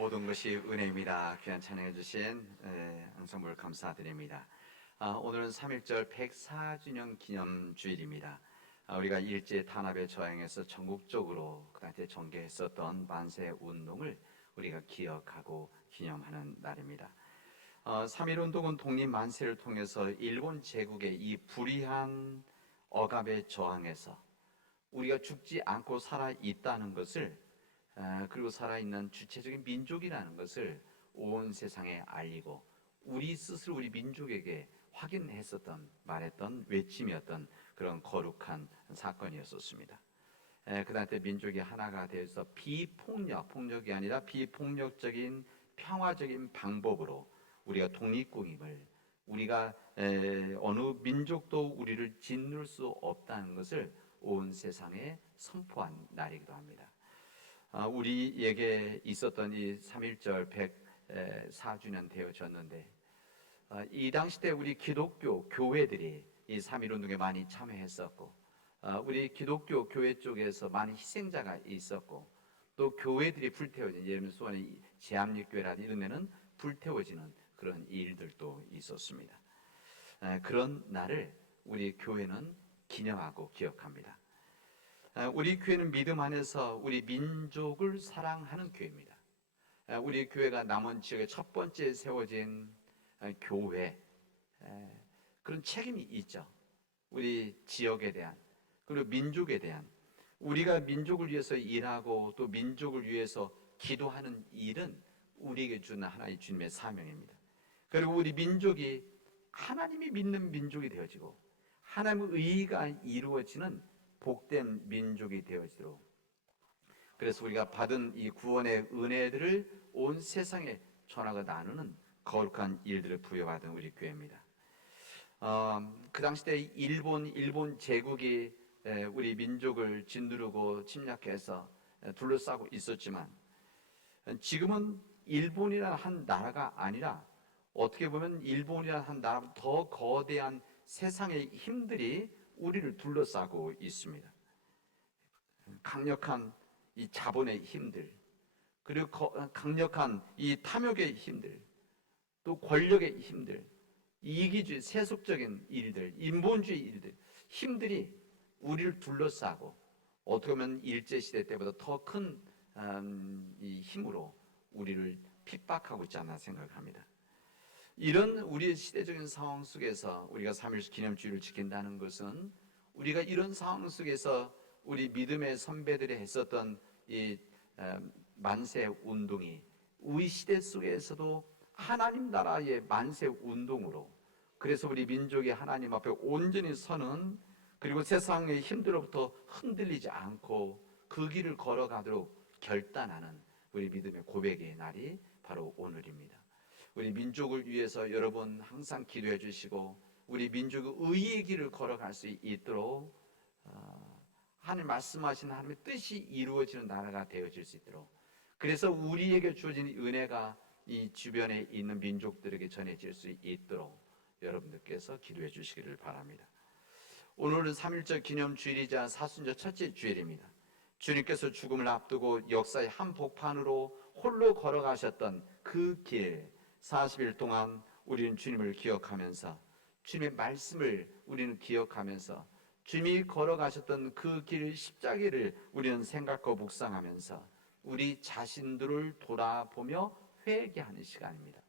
모든 것이 은혜입니다. 귀한 찬양해 주신 앙상블 감사드립니다. 오늘은 3.1절 104주년 기념 주일입니다. 우리가 일제 탄압에 저항해서 전국적으로 그때 전개했었던 만세 운동을 우리가 기억하고 기념하는 날입니다. 3.1 운동은 독립 만세를 통해서 일본 제국의 이 불의한 억압에 저항해서 우리가 죽지 않고 살아 있다는 것을, 그리고 살아있는 주체적인 민족이라는 것을 온 세상에 알리고 우리 스스로 우리 민족에게 확인했었던, 말했던, 외침이었던 그런 거룩한 사건이었었습니다. 그 당시 민족이 하나가 되어서 폭력이 아니라 비폭력적인 평화적인 방법으로 우리가 독립국임을, 우리가 어느 민족도 우리를 짓눌 수 없다는 것을 온 세상에 선포한 날이기도 합니다. 우리에게 있었던 이 3.1절 104주년 되어졌는데, 이 당시 때 우리 기독교 교회들이 이 3.1 운동에 많이 참여했었고, 우리 기독교 교회 쪽에서 많은 희생자가 있었고, 또 교회들이 불태워진, 예를 들면 수원의 제암리교회라는 이런 데는 불태워지는 그런 일들도 있었습니다. 그런 날을 우리 교회는 기념하고 기억합니다. 우리 교회는 믿음 안에서 우리 민족을 사랑하는 교회입니다. 우리 교회가 남원 지역에 첫 번째 세워진 교회, 그런 책임이 있죠. 우리 지역에 대한, 그리고 민족에 대한, 우리가 민족을 위해서 일하고 또 민족을 위해서 기도하는 일은 우리에게 주는 하나의 주님의 사명입니다. 그리고 우리 민족이 하나님이 믿는 민족이 되어지고 하나님의 의가 이루어지는 복된 민족이 되어지도록, 그래서 우리가 받은 이 구원의 은혜들을 온 세상에 전하고 나누는 거룩한 일들을 부여받은 우리 교회입니다. 그 당시 때 일본 제국이 우리 민족을 짓누르고 침략해서 둘러싸고 있었지만, 지금은 일본이라는 한 나라가 아니라 어떻게 보면 일본이라는 한 나라보다 더 거대한 세상의 힘들이 우리를 둘러싸고 있습니다. 강력한 이 자본의 힘들, 그리고 강력한 이 탐욕의 힘들, 또 권력의 힘들, 이기주의, 세속적인 일들, 인본주의 일들, 힘들이 우리를 둘러싸고 어떻게 보면 일제시대 때보다 더 큰 이 힘으로 우리를 핍박하고 있지 않나 생각합니다. 이런 우리의 시대적인 상황 속에서 우리가 3.1 기념주의를 지킨다는 것은, 우리가 이런 상황 속에서 우리 믿음의 선배들이 했었던 이 만세 운동이 우리 시대 속에서도 하나님 나라의 만세 운동으로, 그래서 우리 민족이 하나님 앞에 온전히 서는, 그리고 세상의 힘들로부터 흔들리지 않고 그 길을 걸어가도록 결단하는 우리 믿음의 고백의 날이 바로 오늘입니다. 우리 민족을 위해서 여러분 항상 기도해 주시고 우리 민족의 의의 길을 걸어갈 수 있도록, 하나님 말씀하신 하나님의 뜻이 이루어지는 나라가 되어질 수 있도록, 그래서 우리에게 주어진 은혜가 이 주변에 있는 민족들에게 전해질 수 있도록 여러분들께서 기도해 주시기를 바랍니다. 오늘은 3.1절 기념주일이자 사순절 첫째 주일입니다. 주님께서 죽음을 앞두고 역사의 한복판으로 홀로 걸어가셨던 그 길, 40일 동안 우리는 주님을 기억하면서, 주님의 말씀을 우리는 기억하면서, 주님이 걸어가셨던 그 길, 십자가를 우리는 생각하고 묵상하면서 우리 자신들을 돌아보며 회개하는 시간입니다.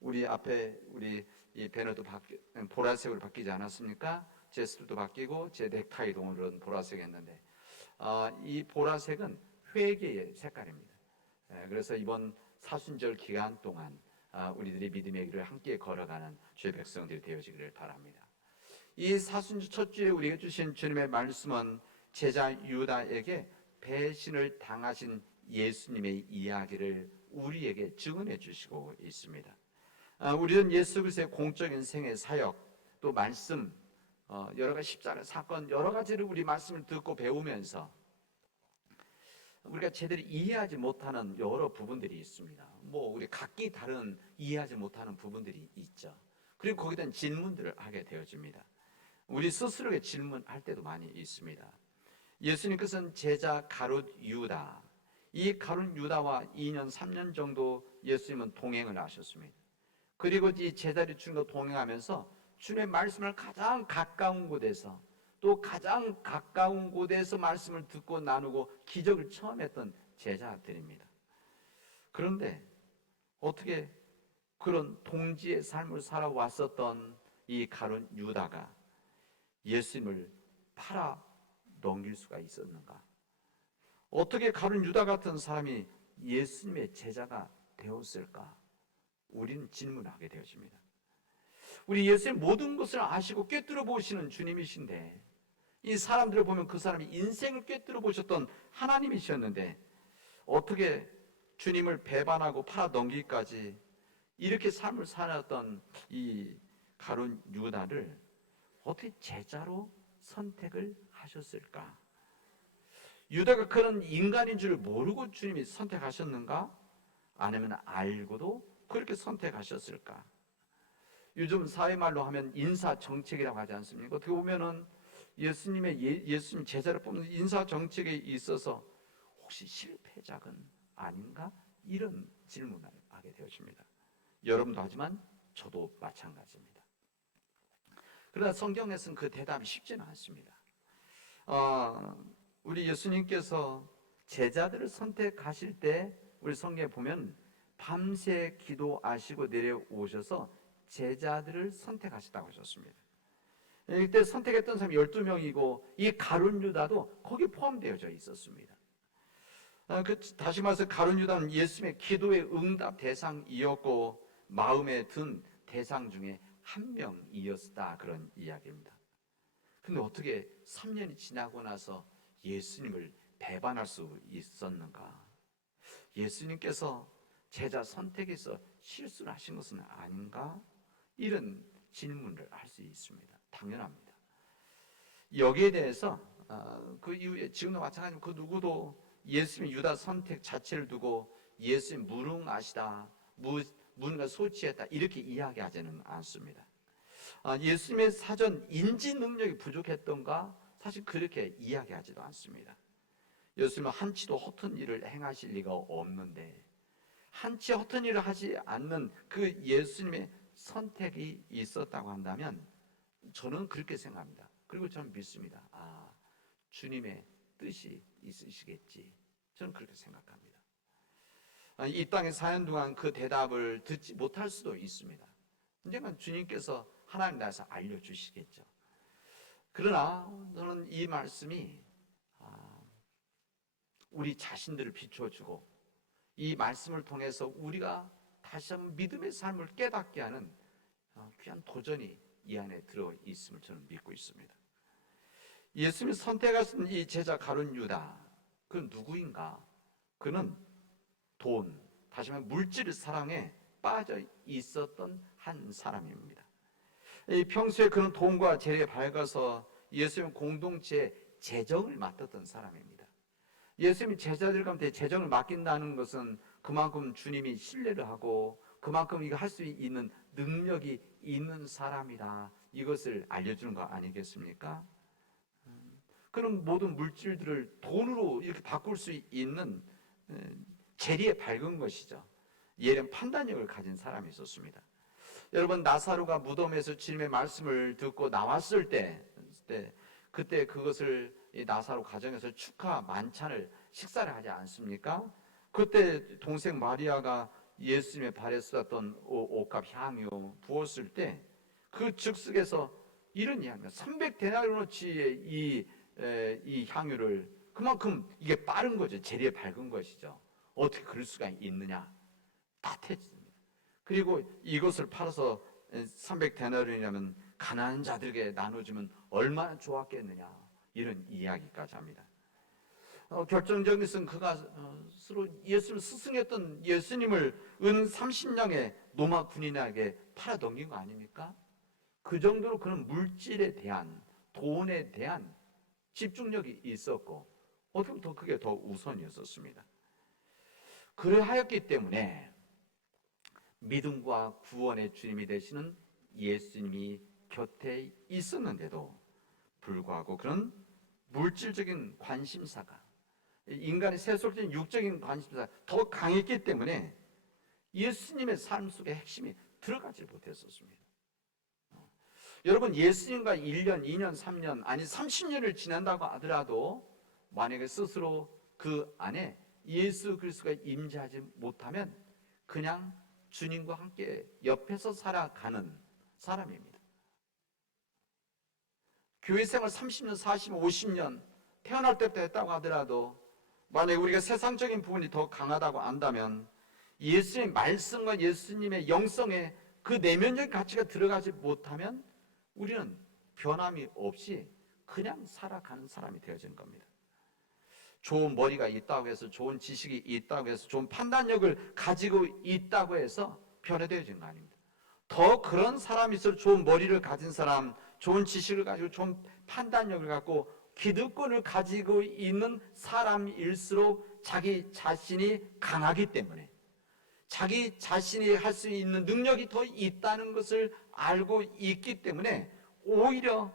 우리 앞에 우리 이 배너도 보라색으로 바뀌지 않았습니까? 제 스도 바뀌고 제 넥타이도 오늘은 보라색이었는데, 이 보라색은 회개의 색깔입니다. 그래서 이번 사순절 기간 동안 우리들이 믿음의 길을 함께 걸어가는 주의 백성들이 되어지기를 바랍니다. 이 사순절 첫 주에 우리에게 주신 주님의 말씀은 제자 유다에게 배신을 당하신 예수님의 이야기를 우리에게 증언해 주시고 있습니다. 우리는 예수 그리스도의 공적인 생애 사역, 또 말씀, 여러 가지 십자가 사건, 여러 가지를 우리 말씀을 듣고 배우면서 우리가 제대로 이해하지 못하는 여러 부분들이 있습니다. 우리 각기 다른 이해하지 못하는 부분들이 있죠. 그리고 거기에 대한 질문들을 하게 되어집니다. 우리 스스로에게 질문할 때도 많이 있습니다. 예수님께서는 제자 가룟 유다, 이 가룟 유다와 2년 3년 정도 예수님은 동행을 하셨습니다. 그리고 이 제자리 주님과 동행하면서 주님의 말씀을 가장 가까운 곳에서, 또 가장 가까운 곳에서 말씀을 듣고 나누고 기적을 처음 했던 제자들입니다. 그런데 어떻게 그런 동지의 삶을 살아왔었던 이 가룟 유다가 예수님을 팔아 넘길 수가 있었는가? 어떻게 가룟 유다 같은 사람이 예수님의 제자가 되었을까? 우리는 질문하게 되어집니다. 우리 예수님 모든 것을 아시고 꿰뚫어 보시는 주님이신데, 이 사람들을 보면 그 사람이 인생을 꿰뚫어 보셨던 하나님이셨는데, 어떻게 주님을 배반하고 팔아 넘기기까지 이렇게 삶을 살았던 이 가룟 유다를 어떻게 제자로 선택을 하셨을까? 유다가 그런 인간인 줄 모르고 주님이 선택하셨는가? 아니면 알고도 그렇게 선택하셨을까? 요즘 사회말로 하면 인사정책이라고 하지 않습니까? 어떻게 보면은 예수님 제자를 뽑는 인사정책에 있어서 혹시 실패작은 아닌가? 이런 질문을 하게 되어집니다. 여러분도 하지만 저도 마찬가지입니다. 그러나 성경에서는 그 대답이 쉽지는 않습니다. 우리 예수님께서 제자들을 선택하실 때 우리 성경에 보면 밤새 기도하시고 내려오셔서 제자들을 선택하시다고 하셨습니다. 이때 선택했던 사람이 12명이고 이 가룟 유다도 거기에 포함되어져 있었습니다. 다시 말해서 가룟 유다는 예수님의 기도의 응답 대상이었고 마음에 든 대상 중에 한 명이었다, 그런 이야기입니다. 근데 어떻게 3년이 지나고 나서 예수님을 배반할 수 있었는가? 예수님께서 제자 선택에서 실수를 하신 것은 아닌가? 이런 질문을 할 수 있습니다. 당연합니다. 여기에 대해서 그 이후에 지금도 마찬가지로 그 누구도 예수님 유다 선택 자체를 두고 예수님 무능하시다, 무능과 소치했다 이렇게 이야기하지는 않습니다. 예수님의 사전 인지 능력이 부족했던가? 사실 그렇게 이야기하지도 않습니다. 예수님은 한치도 허튼 일을 행하실 리가 없는데, 한치 허튼 일을 하지 않는 그 예수님의 선택이 있었다고 한다면 저는 그렇게 생각합니다. 그리고 저는 믿습니다. 주님의 뜻이 있으시겠지, 저는 그렇게 생각합니다. 이 땅의 사연 동안 그 대답을 듣지 못할 수도 있습니다. 언젠간 주님께서 하나님 나라에서 알려주시겠죠. 그러나 저는 이 말씀이 우리 자신들을 비춰주고 이 말씀을 통해서 우리가 다시 한번 믿음의 삶을 깨닫게 하는 귀한 도전이 이 안에 들어있음을 저는 믿고 있습니다. 예수님이 선택하신 이 제자 가룟 유다, 그는 누구인가? 그는 돈, 다시 말해 물질 사랑에 빠져 있었던 한 사람입니다. 평소에 그는 돈과 재력에 밝아서 예수님 공동체의 재정을 맡았던 사람입니다. 예수님이 제자들 가운데 재정을 맡긴다는 것은 그만큼 주님이 신뢰를 하고 그만큼 이거 할 수 있는 능력이 있는 사람이다, 이것을 알려주는 거 아니겠습니까? 그런 모든 물질들을 돈으로 이렇게 바꿀 수 있는 재리에 밝은 것이죠. 예리한 판단력을 가진 사람이 있었습니다. 여러분, 나사로가 무덤에서 주님의 말씀을 듣고 나왔을 때 그때 그것을 나사로 가정에서 축하 만찬을 식사를 하지 않습니까? 그때 동생 마리아가 예수님의 발에 쏟았던 옷값 향유 부었을 때 그 즉석에서 이런 이야기입니다. 300데나리온어치의 이 향유를, 그만큼 이게 빠른 거죠. 재리에 밝은 것이죠. 어떻게 그럴 수가 있느냐? 따뜻해집니다. 그리고 이것을 팔아서 300데나리온이라면 가난한 자들에게 나눠주면 얼마나 좋았겠느냐, 이런 이야기까지 합니다. 결정적인 것은 그가 스스로 예수를 스승했던 예수님을 은 30냥의 로마 군인에게 팔아넘긴 거 아닙니까? 그 정도로 그는 물질에 대한, 돈에 대한 집중력이 있었고 어떻게 보면 그게 더 우선이었습니다. 그러하였기 때문에 믿음과 구원의 주님이 되시는 예수님이 곁에 있었는데도 불구하고 그런 물질적인 관심사가, 인간의 세속적인 육적인 관심사 더 강했기 때문에 예수님의 삶 속에 핵심이 들어가지 못했었습니다. 여러분, 예수님과 1년, 2년, 3년 아니 30년을 지난다고 하더라도 만약에 스스로 그 안에 예수 그리스도가 임재하지 못하면 그냥 주님과 함께 옆에서 살아가는 사람입니다. 교회 생활 30년, 40년, 50년 태어날 때부터 했다고 하더라도 만약에 우리가 세상적인 부분이 더 강하다고 안다면 예수님의 말씀과 예수님의 영성에 그 내면적인 가치가 들어가지 못하면 우리는 변함이 없이 그냥 살아가는 사람이 되어지는 겁니다. 좋은 머리가 있다고 해서, 좋은 지식이 있다고 해서, 좋은 판단력을 가지고 있다고 해서 변화되어지는 거 아닙니다. 더 그런 사람일수록 좋은 머리를 가진 사람, 좋은 지식을 가지고 좋은 판단력을 갖고 기득권을 가지고 있는 사람일수록 자기 자신이 강하기 때문에, 자기 자신이 할 수 있는 능력이 더 있다는 것을 알고 있기 때문에 오히려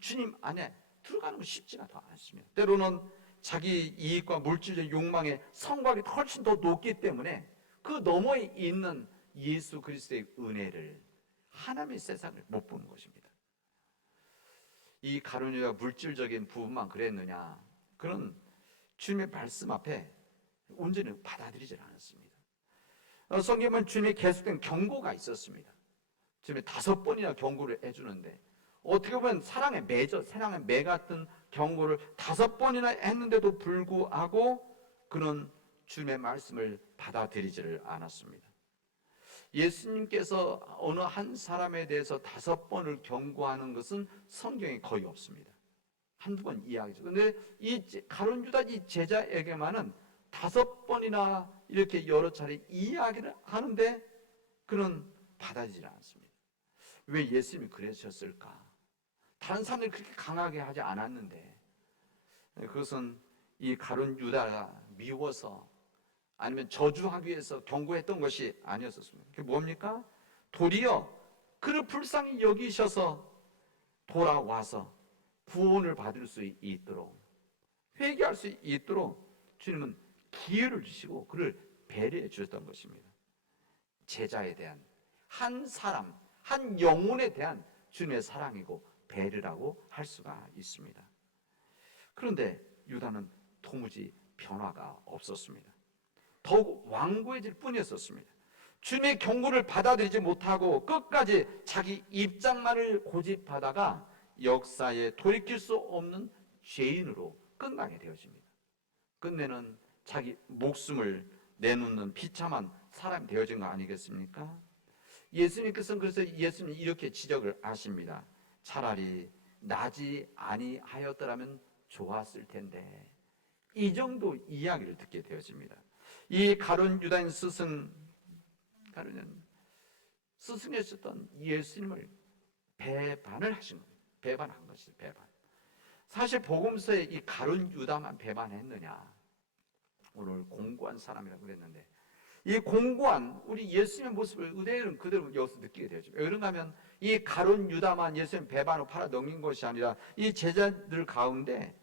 주님 안에 들어가는 건 쉽지가 더 않습니다. 때로는 자기 이익과 물질적 욕망의 성곽이 훨씬 더 높기 때문에 그 너머에 있는 예수 그리스도의 은혜를, 하나님의 세상을 못 보는 것입니다. 이 가룟 유다가 물질적인 부분만 그랬느냐? 그런 주님의 말씀 앞에 온전히 받아들이질 않았습니다. 성경은 주님의 계속된 경고가 있었습니다. 주님이 5번이나 경고를 해주는데 어떻게 보면 사랑의 매죠. 사랑의 매 같은 경고를 5번이나 했는데도 불구하고 그는 주님의 말씀을 받아들이지를 않았습니다. 예수님께서 어느 한 사람에 대해서 5번을 경고하는 것은 성경에 거의 없습니다. 한두 번 이야기죠. 그런데 이 가룟 유다 이 제자에게만은 5번이나 이렇게 여러 차례 이야기를 하는데 그는 받아들이지 않습니다. 왜 예수님이 그러셨을까? 다른 사람들이 그렇게 강하게 하지 않았는데, 그것은 이 가룟 유다가 미워서 아니면 저주하기 위해서 경고했던 것이 아니었습니다. 그게 뭡니까? 도리어 그를 불쌍히 여기셔서 돌아와서 구원을 받을 수 있도록, 회개할 수 있도록 주님은 기회를 주시고 그를 배려해 주셨던 것입니다. 제자에 대한, 한 사람, 한 영혼에 대한 주님의 사랑이고 배려라고 할 수가 있습니다. 그런데 유다는 도무지 변화가 없었습니다. 더욱 완고해질 뿐이었습니다. 주님의 경고를 받아들이지 못하고 끝까지 자기 입장만을 고집하다가 역사에 돌이킬 수 없는 죄인으로 끝나게 되어집니다. 끝내는 자기 목숨을 내놓는 비참한 사람이 되어진 거 아니겠습니까? 예수님께서는 그래서 예수님 이렇게 지적을 하십니다. 차라리 나지 아니하였더라면 좋았을 텐데. 이 정도 이야기를 듣게 되어집니다. 이 가룟 유다인 스승이셨던 예수님을 배반을 하신 겁니다. 배반한 것이 배반. 사실 복음서에 이 가룟 유다만 배반했느냐? 오늘 공고한 사람이라고 그랬는데 이 공고한 우리 예수님의 모습을 그대로 여기서 느끼게 되죠. 왜 그런가 하면 이 가룟 유다만 예수님 배반으로 팔아 넘긴 것이 아니라 이 제자들 가운데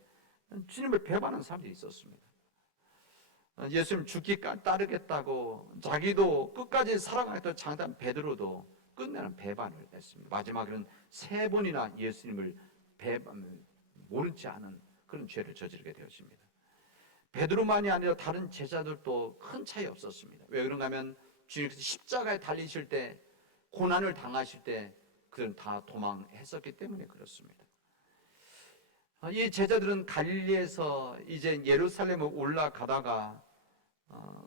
주님을 배반한 사람들이 있었습니다. 예수님 죽기까지 따르겠다고 자기도 끝까지 사랑하겠다고 장담한 베드로도 끝내는 배반을 했습니다. 마지막에는 3번이나 예수님을 모른 체 않은 그런 죄를 저지르게 되었습니다. 베드로만이 아니라 다른 제자들도 큰 차이 없었습니다. 왜 그런가 하면 주님께서 십자가에 달리실 때, 고난을 당하실 때 그들은 다 도망했었기 때문에 그렇습니다. 이 제자들은 갈릴리에서 이제 예루살렘에 올라가다가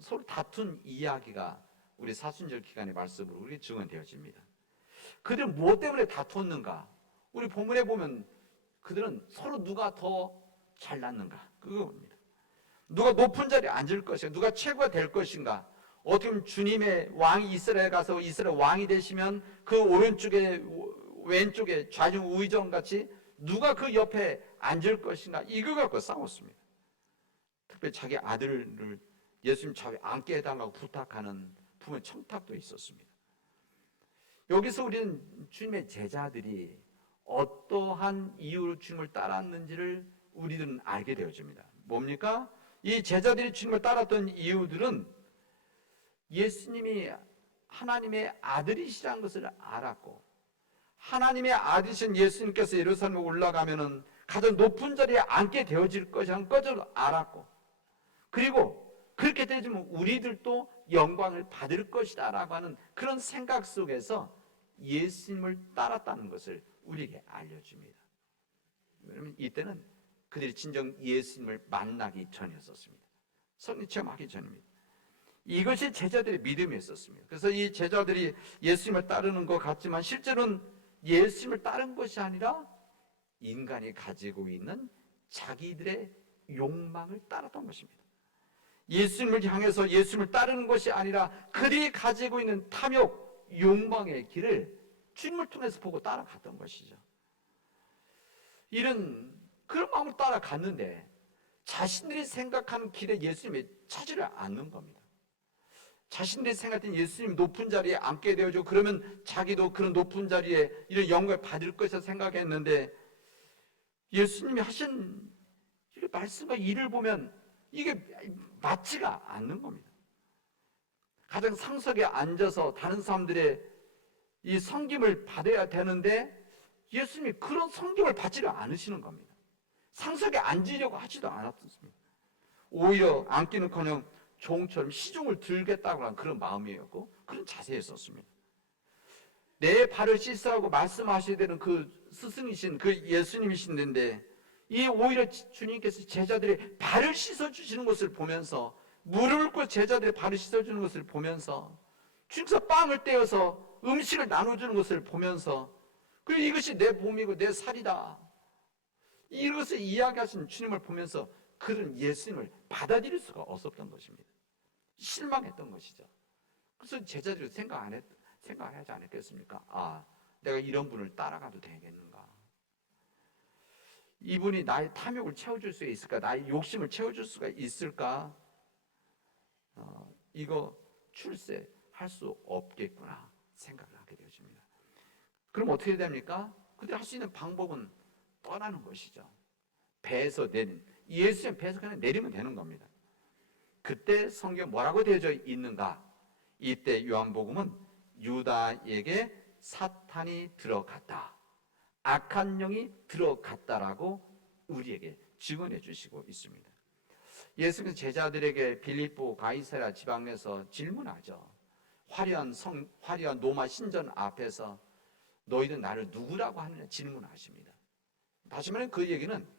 서로 다툰 이야기가 우리 사순절 기간의 말씀으로 우리에게 증언되어집니다. 그들은 무엇 때문에 다투었는가? 우리 본문에 보면 그들은 서로 누가 더 잘났는가? 그겁니다. 누가 높은 자리에 앉을 것인가? 누가 최고가 될 것인가? 어떻게 보면 주님의 왕이 이스라엘에 가서 이스라엘 왕이 되시면 그 오른쪽에 왼쪽에 좌중 우의정 같이 누가 그 옆에 앉을 것인가? 이거 갖고 싸웠습니다. 특별히 자기 아들을 예수님 좌에 앉게 해달라고 부탁하는 부모의 청탁도 있었습니다. 여기서 우리는 주님의 제자들이 어떠한 이유로 주님을 따랐는지를 우리들은 알게 되어집니다. 뭡니까? 이 제자들이 주님을 따랐던 이유들은 예수님이 하나님의 아들이시라는 것을 알았고, 하나님의 아들이신 예수님께서 예루살렘에 올라가면은 가장 높은 자리에 앉게 되어질 것이라는 것을 알았고, 그리고 그렇게 되면 우리들도 영광을 받을 것이다 라고 하는 그런 생각 속에서 예수님을 따랐다는 것을 우리에게 알려줍니다. 왜냐하면 이때는 그들이 진정 예수님을 만나기 전이었습니다. 성령 체험하기 전입니다. 이것이 제자들의 믿음이었습니다. 그래서 이 제자들이 예수님을 따르는 것 같지만 실제로는 예수님을 따른 것이 아니라 인간이 가지고 있는 자기들의 욕망을 따랐던 것입니다. 예수님을 향해서 예수님을 따르는 것이 아니라 그들이 가지고 있는 탐욕, 욕망의 길을 주님을 통해서 보고 따라갔던 것이죠. 이런 그런 마음으로 따라갔는데 자신들이 생각하는 길에 예수님이 차지를 않는 겁니다. 자신들이 생각했던 예수님 높은 자리에 앉게 되어지고 그러면 자기도 그런 높은 자리에 이런 영광을 받을 것이라 생각했는데 예수님이 하신 말씀과 일을 보면 이게 맞지가 않는 겁니다. 가장 상석에 앉아서 다른 사람들의 이 섬김을 받아야 되는데 예수님이 그런 섬김을 받지를 않으시는 겁니다. 상석에 앉으려고 하지도 않았습니다. 오히려 앉기는커녕 종처럼 시중을 들겠다고 하는 그런 마음이었고 그런 자세였었습니다. 내 발을 씻으라고 말씀하셔야 되는 그 스승이신 그 예수님이신데 이 오히려 주님께서 제자들의 발을 씻어주시는 것을 보면서 무릎을 꿇고 제자들의 발을 씻어주는 것을 보면서 주님께서 빵을 떼어서 음식을 나눠주는 것을 보면서 그리고 이것이 내 몸이고 내 살이다 이것을 이야기하신 주님을 보면서 그런 예수님을 받아들일 수가 없었던 것입니다. 실망했던 것이죠. 그래서 제자들이 생각하지 않았겠습니까? 아, 내가 이런 분을 따라가도 되겠는가? 이분이 나의 탐욕을 채워줄 수 있을까? 나의 욕심을 채워줄 수가 있을까? 이거 출세할 수 없겠구나 생각을 하게 되어집니다. 그럼 어떻게 됩니까? 그들이 할 수 있는 방법은 떠나는 것이죠. 배에서 예수님 배에서 그냥 내리면 되는 겁니다. 그때 성경 뭐라고 되어져 있는가? 이때 요한복음은 유다에게 사탄이 들어갔다, 악한 영이 들어갔다라고 우리에게 증언해 주시고 있습니다. 예수님은 제자들에게 빌립보 가이사랴 지방에서 질문하죠. 화려한 로마 신전 앞에서 너희는 나를 누구라고 하느냐 질문하십니다. 다시 말하면 그 얘기는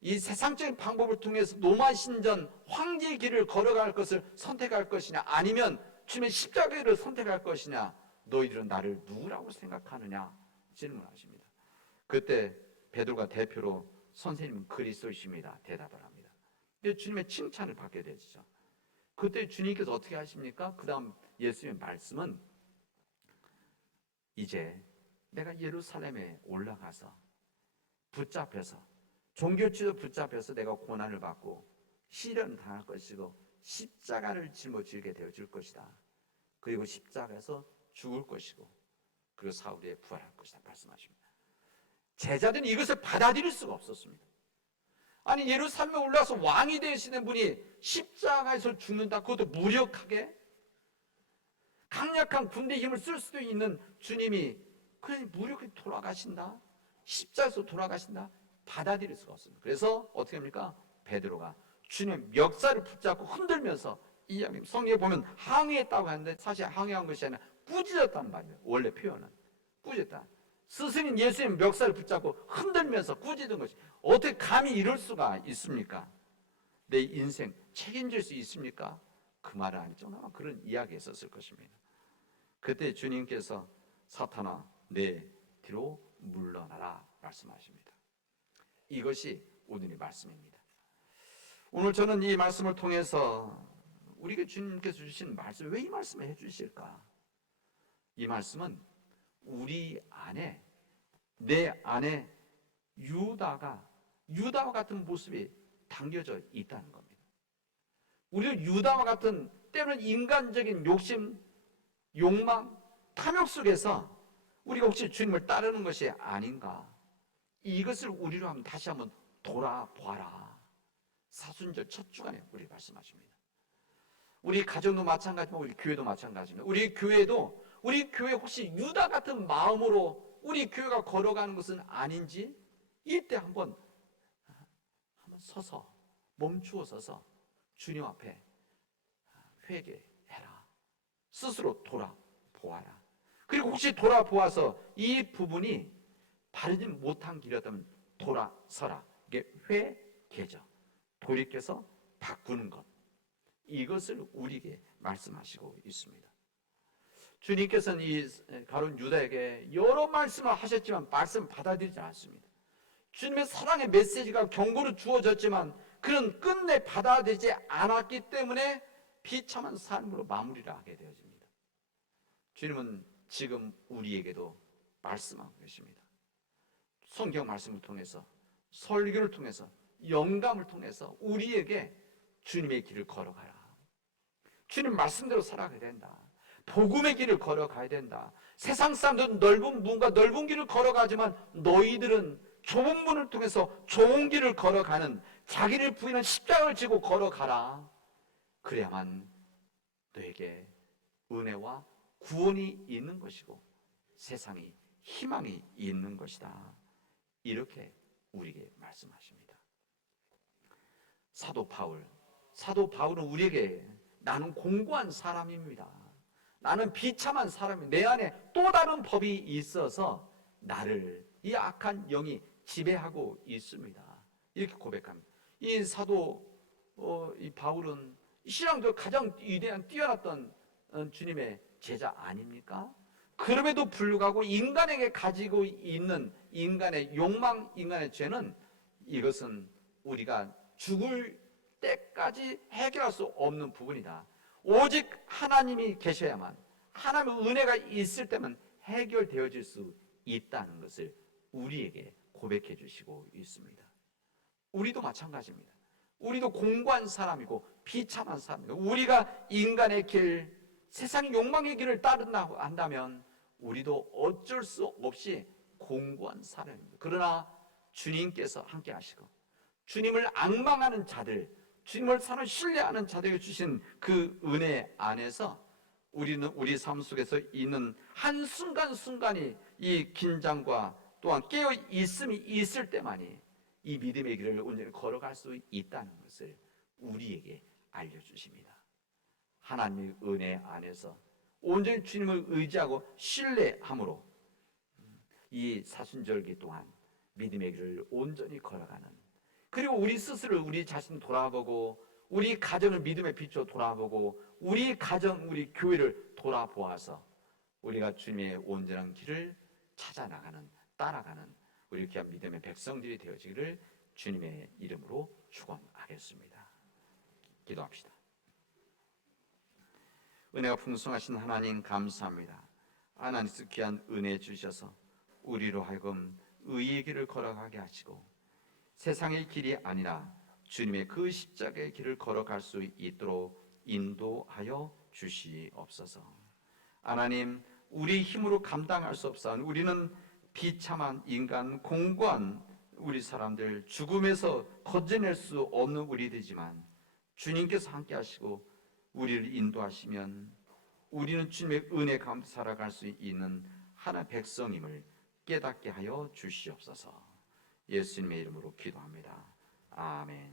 이 세상적인 방법을 통해서 로마 신전 황제의 길을 걸어갈 것을 선택할 것이냐 아니면 주님의 십자가를 선택할 것이냐 너희들은 나를 누구라고 생각하느냐 질문하십니다. 그때 베드로가 대표로 선생님은 그리스도이십니다 대답을 합니다. 근데 주님의 칭찬을 받게 되죠. 그때 주님께서 어떻게 하십니까? 그 다음 예수님의 말씀은 이제 내가 예루살렘에 올라가서 붙잡혀서 종교치도 붙잡혀서 내가 고난을 받고 시련을 당할 것이고 십자가를 짊어지게 되어질 것이다. 그리고 십자가에서 죽을 것이고 그리고 사흘에 부활할 것이다 말씀하십니다. 제자들은 이것을 받아들일 수가 없었습니다. 아니 예루살렘에 올라와서 왕이 되시는 분이 십자가에서 죽는다, 그것도 무력하게 강력한 군대의 힘을 쓸 수도 있는 주님이 그냥 무력하게 돌아가신다, 십자가에서 돌아가신다, 받아들일 수가 없습니다. 그래서 어떻게 합니까? 베드로가 주님의 멱살을 붙잡고 흔들면서 이야기, 성경에 보면 항의했다고 하는데 사실 항의한 것이 아니라 꾸짖었단 말이에요. 원래 표현은 꾸짖다. 스승인 예수님 멱살을 붙잡고 흔들면서 꾸짖은 것이 어떻게 감히 이럴 수가 있습니까? 내 인생 책임질 수 있습니까? 그 말은 아니죠. 아마 그런 이야기 했었을 것입니다. 그때 주님께서 사탄아 내 뒤로 물러나라 말씀하십니다. 이것이 오늘의 말씀입니다. 오늘 저는 이 말씀을 통해서 우리에게 주님께서 주신 말씀, 왜 이 말씀을 해주실까? 이 말씀은 우리 안에, 내 안에 유다와 같은 모습이 담겨져 있다는 겁니다. 우리는 유다와 같은 때로는 인간적인 욕심, 욕망, 탐욕 속에서 우리가 혹시 주님을 따르는 것이 아닌가? 이것을 우리로 한번 다시 한번 돌아보아라. 사순절 첫 주간에 우리 말씀하십니다. 우리 가정도 마찬가지고 우리 교회도 마찬가지입니다. 우리 교회 혹시 유다 같은 마음으로 우리 교회가 걸어가는 것은 아닌지 이때 한번 서서 멈추어 서서 주님 앞에 회개해라. 스스로 돌아보아라. 그리고 혹시 돌아보아서 이 부분이 바르지 못한 길이었다면 돌아서라. 이게 회개죠. 돌이켜서 바꾸는 것. 이것을 우리에게 말씀하시고 있습니다. 주님께서는 이 가룟 유다에게 여러 말씀을 하셨지만 말씀 받아들이지 않았습니다. 주님의 사랑의 메시지가 경고로 주어졌지만 그는 끝내 받아들이지 않았기 때문에 비참한 삶으로 마무리를 하게 되어집니다. 주님은 지금 우리에게도 말씀하고 계십니다. 성경 말씀을 통해서, 설교를 통해서, 영감을 통해서 우리에게 주님의 길을 걸어가라. 주님 말씀대로 살아가야 된다. 복음의 길을 걸어가야 된다. 세상 사람들은 넓은 문과 넓은 길을 걸어가지만 너희들은 좁은 문을 통해서 좋은 길을 걸어가는, 자기를 부인한 십자가를 지고 걸어가라. 그래야만 너에게 은혜와 구원이 있는 것이고 세상이 희망이 있는 것이다. 이렇게 우리에게 말씀하십니다. 사도 바울은 우리에게 나는 공고한 사람입니다. 나는 비참한 사람입니다. 내 안에 또 다른 법이 있어서 나를 이 악한 영이 지배하고 있습니다. 이렇게 고백합니다. 이 사도 이 바울은 신앙도 가장 위대한 뛰어났던 주님의 제자 아닙니까? 그럼에도 불구하고 인간에게 가지고 있는 인간의 욕망, 인간의 죄는 이것은 우리가 죽을 때까지 해결할 수 없는 부분이다. 오직 하나님이 계셔야만, 하나님의 은혜가 있을 때만 해결되어질 수 있다는 것을 우리에게 고백해 주시고 있습니다. 우리도 마찬가지입니다. 우리도 공고한 사람이고 비참한 사람이고 우리가 인간의 길, 세상의 욕망의 길을 따른다고 한다면 우리도 어쩔 수 없이 공고한 사람입니다. 그러나 주님께서 함께 하시고 주님을 앙망하는 자들, 주님을 사랑 신뢰하는 자들에게 주신 그 은혜 안에서 우리는 우리 삶 속에서 있는 한순간순간이 이 긴장과 또한 깨어 있음이 있을 때만이 이 믿음의 길을 온전히 걸어갈 수 있다는 것을 우리에게 알려주십니다. 하나님의 은혜 안에서 온전히 주님을 의지하고 신뢰함으로 이 사순절기 동안 믿음의 길을 온전히 걸어가는, 그리고 우리 스스로 우리 자신 돌아보고 우리 가정을 믿음의 빛으로 돌아보고 우리 가정, 우리 교회를 돌아보아서 우리가 주님의 온전한 길을 찾아나가는, 따라가는 우리 귀한 믿음의 백성들이 되어지기를 주님의 이름으로 축원하겠습니다. 기도합시다. 은혜가 풍성하신 하나님 감사합니다. 하나님께서 귀한 은혜 주셔서 우리로 하여금 의의 길을 걸어가게 하시고 세상의 길이 아니라 주님의 그 십자가의 길을 걸어갈 수 있도록 인도하여 주시옵소서. 하나님, 우리 힘으로 감당할 수 없사오니 우리는 비참한 인간, 공고한 우리 사람들, 죽음에서 건져낼 수 없는 우리들이지만 주님께서 함께 하시고 우리를 인도하시면 우리는 주님의 은혜 가운데 살아갈 수 있는 하나의 백성임을 깨닫게 하여 주시옵소서. 예수님의 이름으로 기도합니다. 아멘.